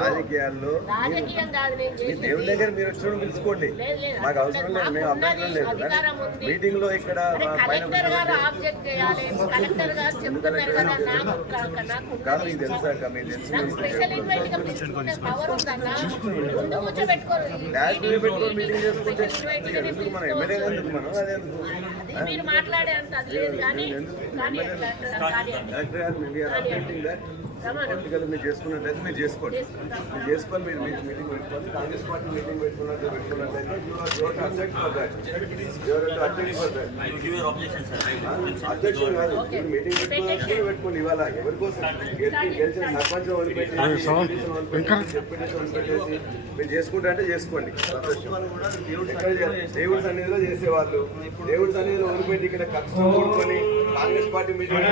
రాజకీయాల్లో దేవుని దగ్గర మీరు వచ్చిన పిలుచుకోండి, మాకు అవసరం లేదు, మేము అభ్యంతరం లేదు. మీటింగ్ లో ఇక్కడ కాదు మీకు తెలుసాక మీకు తెలుసు మీటింగ్ చేసుకుంటే ఎందుకు మనం ఎమ్మెల్యే ఎందుకు మనం అదేందుకు పొలిటికల్ మీరు చేసుకున్నట్లయితే మీరు చేసుకోండి, మీరు చేసుకొని మీరు మీటింగ్ పెట్టుకోండి. కాంగ్రెస్ పార్టీ మీటింగ్ పెట్టుకున్నట్లయితే అధ్యక్షుడు కాదు, మీటింగ్ పెట్టుకోండి. ఇవాళ ఎవరికోసం గెలిచిన సర్పంచ్ వదిలిపెట్టి వదిలిపెట్టేసి మీరు చేసుకుంటా అంటే చేసుకోండి. దేవుడి సన్నిధిలో చేసేవాళ్ళు దేవుడి సన్నిధిలో వదిలిపెట్టి ఇక్కడ ఖర్చు కూడుకొని కాంగ్రెస్ పార్టీ మీటింగ్